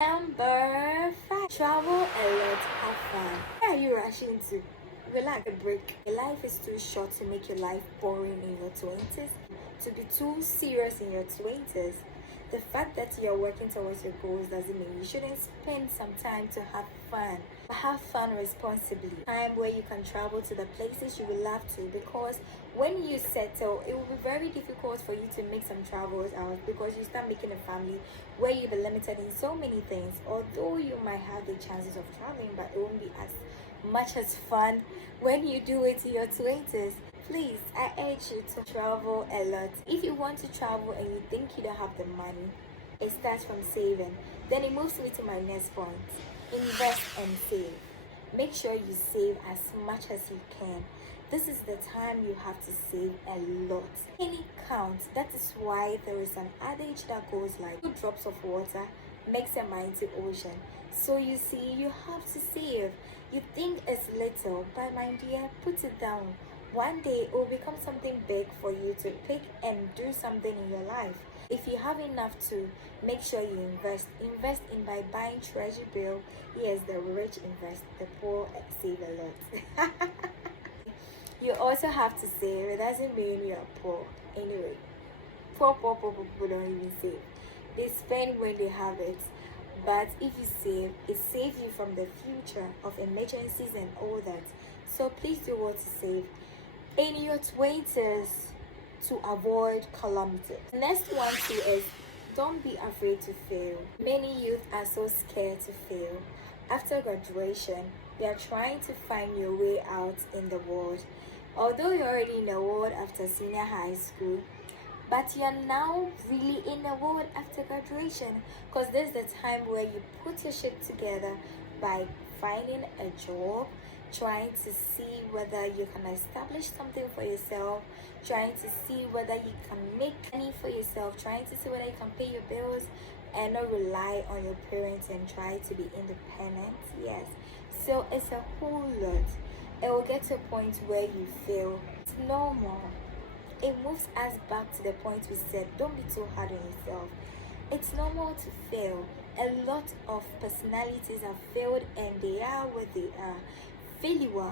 Number 5. Travel a lot, have fun. Where are you rushing to? Relax, a break. Your life is too short to make your life boring in your 20s, to be too serious in your 20s. The fact that you're working towards your goals doesn't mean you shouldn't spend some time to have fun. But have fun responsibly. Time where you can travel to the places you would love to, because when you settle, it will be very difficult for you to make some travels out, because you start making a family where you'll be limited in so many things. Although you might have the chances of traveling, but it won't be as much as fun when you do it in your 20s. Please, I urge you to travel a lot. If you want to travel and you think you don't have the money, it starts from saving. Then it moves me to my next point. Invest and save. Make sure you save as much as you can. This is the time you have to save a lot. Penny counts. That is why there is an adage that goes like 2 drops of water makes a mighty ocean. So you see, you have to save. You think it's little, but my dear, put it down. One day it will become something big for you to pick and do something in your life. If you have enough to, make sure you invest. Invest in by buying treasury bill. Yes, the rich invest, the poor save a lot. You also have to save. It doesn't mean you're poor. Anyway, poor people don't even save. They spend when they have it. But if you save, it saves you from the future of emergencies and all that. So please do what to save in your 20s to avoid calamity. Next one too is, don't be afraid to fail. Many youth are so scared to fail. After graduation, they are trying to find your way out in the world. Although you're already in the world after senior high school, but you're now really in the world after graduation, because this is the time where you put your shit together by finding a job, trying to see whether you can establish something for yourself, trying to see whether you can make money for yourself, trying to see whether you can pay your bills and not rely on your parents and try to be independent. Yes, so it's a whole lot. It will get to a point where you feel it's normal. It moves us back to the point we said, don't be too hard on yourself. It's normal to fail. A lot of personalities have failed and they are what they are. Failure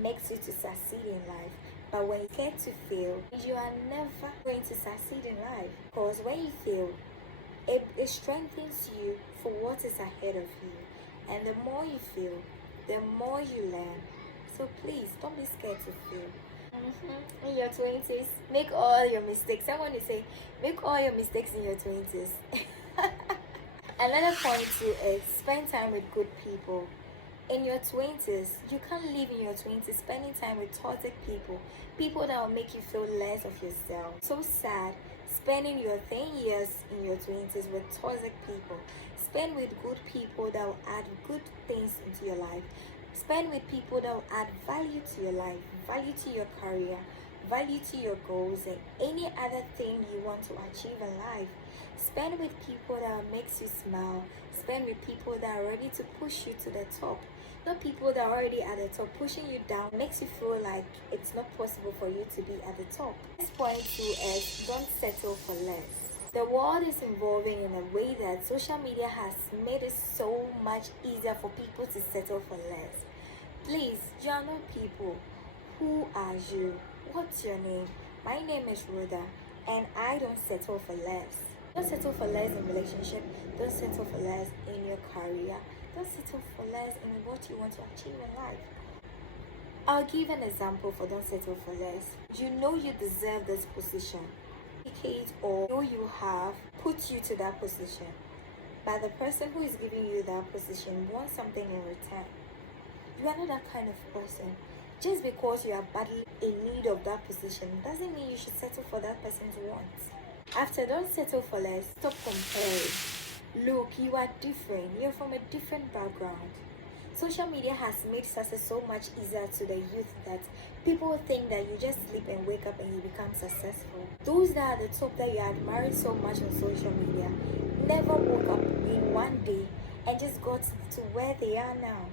makes you to succeed in life. But when you get to fail, you are never going to succeed in life. Because when you fail, it strengthens you for what is ahead of you. And the more you fail, the more you learn. So please, don't be scared to fail. In your 20s, make all your mistakes. Someone will say, make all your mistakes in your 20s. Another point too is, spend time with good people. In your 20s, you can't live in your 20s spending time with toxic people. People that will make you feel less of yourself. So sad. Spending your 10 years in your 20s with toxic people. Spend with good people that will add good things into your life. Spend with people that will add value to your life, value to your career, value to your goals, and any other thing you want to achieve in life. Spend with people that makes you smile. Spend with people that are ready to push you to the top. Not people that are already at the top, pushing you down makes you feel like it's not possible for you to be at the top. Next point too is, don't settle for less. The world is evolving in a way that social media has made it so much easier for people to settle for less. Please, you are not people. Who are you? What's your name? My name is Rhoda, and I don't settle for less. Don't settle for less in relationship. Don't settle for less in your career. Don't settle for less in what you want to achieve in life. I'll give an example for don't settle for less. You know you deserve this position. Or know you have put you to that position, but the person who is giving you that position wants something in return. You are not that kind of person. Just because you are badly in need of that position doesn't mean you should settle for that person's wants. After don't settle for less, stop comparing. Look, you are different. You're from a different background. Social media has made success so much easier to the youth that people think that you just sleep and wake up and you become successful. Those that are at the top that you admire so much on social media never woke up in one day and just got to where they are now.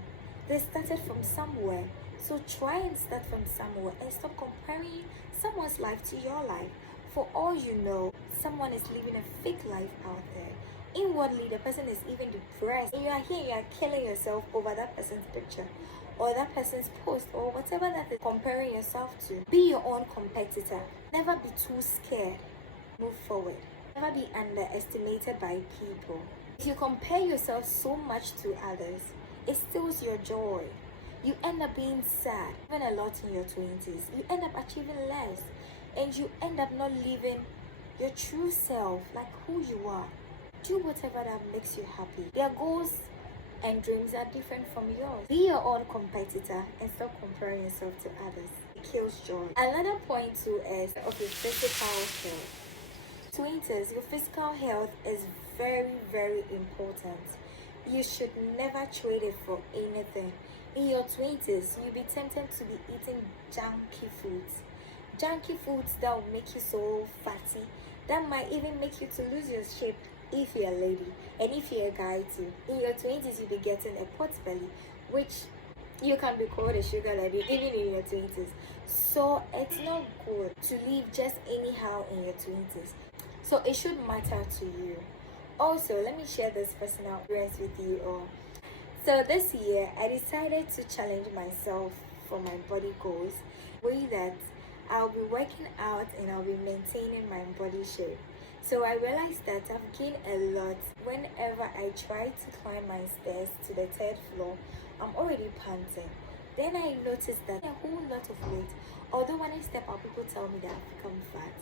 They started from somewhere. So try and start from somewhere and stop comparing someone's life to your life. For all you know, someone is living a fake life out there. Inwardly, the person is even depressed. And you are here, you are killing yourself over that person's picture or that person's post or whatever that is comparing yourself to. Be your own competitor. Never be too scared. Move forward. Never be underestimated by people. If you compare yourself so much to others, it steals your joy. You end up being sad, even a lot in your 20s. You end up achieving less, and you end up not living your true self, like who you are. Do whatever that makes you happy. Their goals and dreams are different from yours. Be your own competitor and stop comparing yourself to others. It kills joy. Another point too is physical health. 20s, your physical health is very, very important. You should never trade it for anything. In your 20s, you'll be tempted to be eating junky foods. Junky foods that will make you so fatty. That might even make you to lose your shape if you're a lady. And if you're a guy too. In your 20s, you'll be getting a pot belly, which you can be called a sugar lady even in your 20s. So it's not good to live just anyhow in your 20s. So it should matter to you. Also, let me share this personal experience with you all. So this year, I decided to challenge myself for my body goals. Way that I'll be working out and I'll be maintaining my body shape. So I realized that I've gained a lot. Whenever I try to climb my stairs to the 3rd floor, I'm already panting. Then I noticed that a whole lot of weight. Although when I step out, people tell me that I've become fat.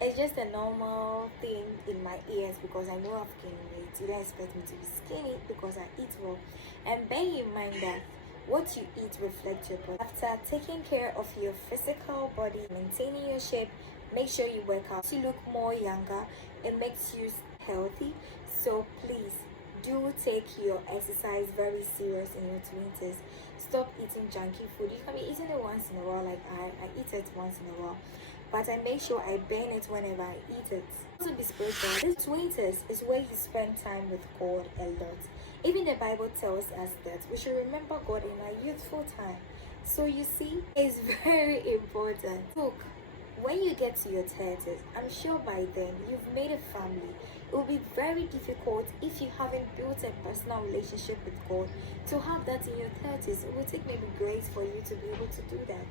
It's just a normal thing in my ears because I know I've gained weight. You don't expect me to be skinny because I eat well. And bear in mind that what you eat reflects your body. After taking care of your physical body, maintaining your shape, make sure you work out. You look more younger. It makes you healthy. So please do take your exercise very serious in your 20s. Stop eating junky food. You can be eating it once in a while, like I eat it once in a while. But I make sure I burn it whenever I eat it. Also be spiritual. This 20s is where you spend time with God a lot. Even the Bible tells us that we should remember God in our youthful time. So you see, it's very important. Look, when you get to your 30s, I'm sure by then you've made a family. It will be very difficult if you haven't built a personal relationship with God to have that in your 30s. It will take maybe grace for you to be able to do that.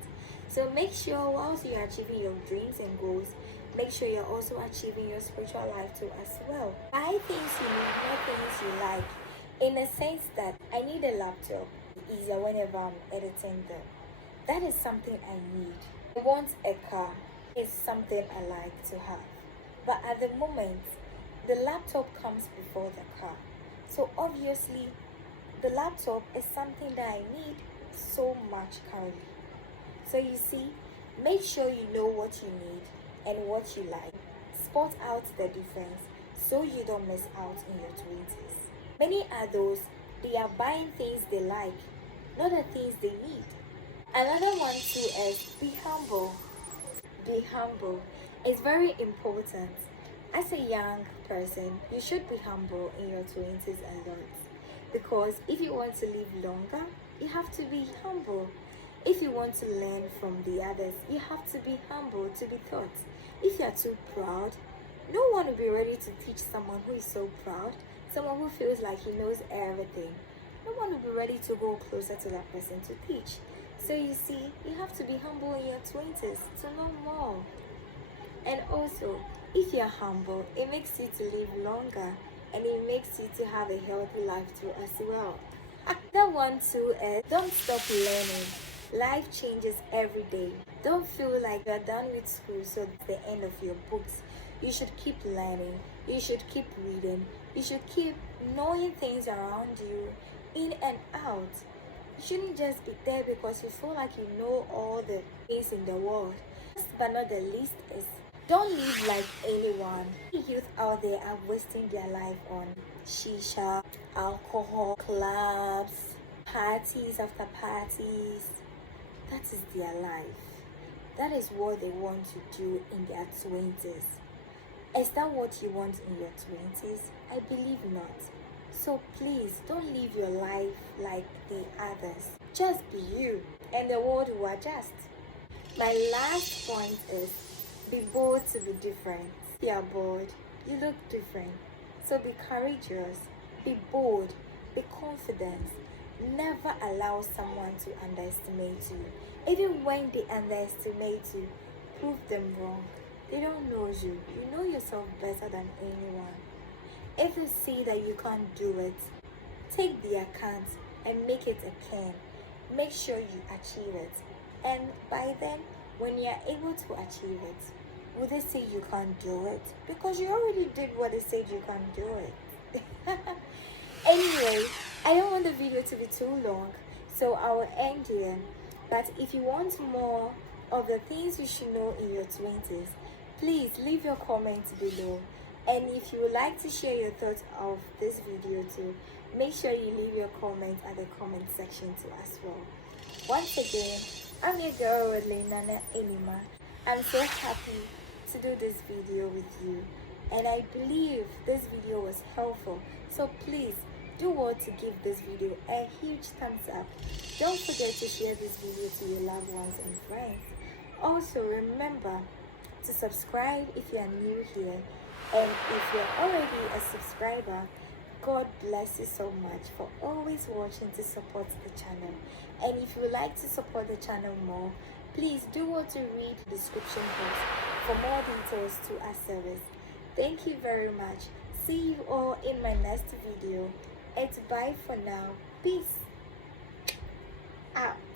So make sure whilst you're achieving your dreams and goals, make sure you're also achieving your spiritual life too as well. Buy things you need, not things you like. In a sense that I need a laptop. It's easier whenever I'm editing them. That is something I need. I want a car. It's something I like to have. But at the moment, the laptop comes before the car. So obviously, the laptop is something that I need so much currently. So you see, make sure you know what you need and what you like. Spot out the difference so you don't miss out in your 20s. Many are those, they are buying things they like, not the things they need. Another one too is be humble. Be humble. It's very important. As a young person, you should be humble in your 20s a lot. Because if you want to live longer, you have to be humble. If you want to learn from the others, you have to be humble to be taught. If you are too proud, no one will be ready to teach someone who is so proud, someone who feels like he knows everything. No one will be ready to go closer to that person to teach. So you see, you have to be humble in your 20s to know more. And also, if you're humble, it makes you to live longer and it makes you to have a healthy life too as well. That one too is don't stop learning. Life changes every day. Don't feel like you're done with school, so it's the end of your books. You should keep learning. You should keep reading. You should keep knowing things around you, in and out. You shouldn't just be there because you feel like you know all the things in the world. Last but not the least is don't live like anyone. Youth out there are wasting their life on shisha, alcohol, clubs, parties after parties. That is their life. That is what they want to do in their 20s. Is that what you want in your 20s? I believe not. So please don't live your life like the others. Just be you and the world will adjust. My last point is be bold to be different. If you are bold, you look different. So be courageous, be bold, be confident. Never allow someone to underestimate you. Even when they underestimate you, prove them wrong. They don't know you. You know yourself better than anyone. If you see that you can't do it, take the account and make it a can. Make sure you achieve it. And by then, when you are able to achieve it, would they say you can't do it? Because you already did what they said you can't do it. Anyway, I don't want the video to be too long, so I will end here. But if you want more of the things you should know in your 20s, please leave your comments below. And if you would like to share your thoughts of this video too, make sure you leave your comments at the comment section too as well. Once again, I'm your girl Nana Enima. I'm so happy to do this video with you, and I believe this video was helpful. So please do want to give this video a huge thumbs up. Don't forget to share this video to your loved ones and friends. Also remember to subscribe if you are new here, and if you're already a subscriber, God bless you so much for always watching to support the channel. And if you would like to support the channel more, please do want to read the description box for more details to our service. Thank you very much. See you all in my next video. It's bye for now. Peace out.